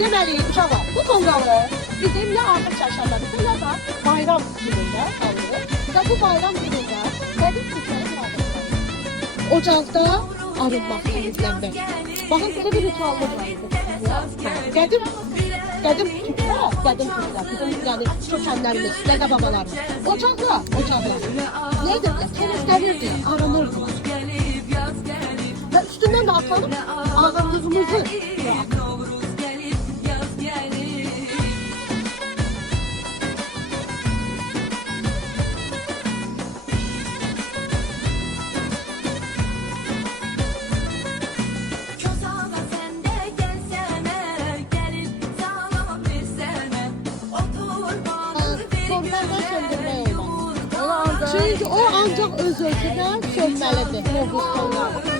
Deməli, uşaqlar, bu tonqalı bizim ya artıq çərşənbədə ya da bayram günündə alırıq. Və bu bayram günündə qədim Türkləri qarşılayırıq. Ocaqda arınmaq, təmizlənmək. Baxın, burada bir ritualımız var. Qədim Türklər, bizim yəni kökənlərimiz, dədə-babalarımız. Ocaqlar. Nə edirlər? Temizlənirdi, aranırdılar. Və üstündən də atalım, ağırlığımızı bırakın. Çünkü o ancak öz ölçüde sönmelidir. Nobus tonları.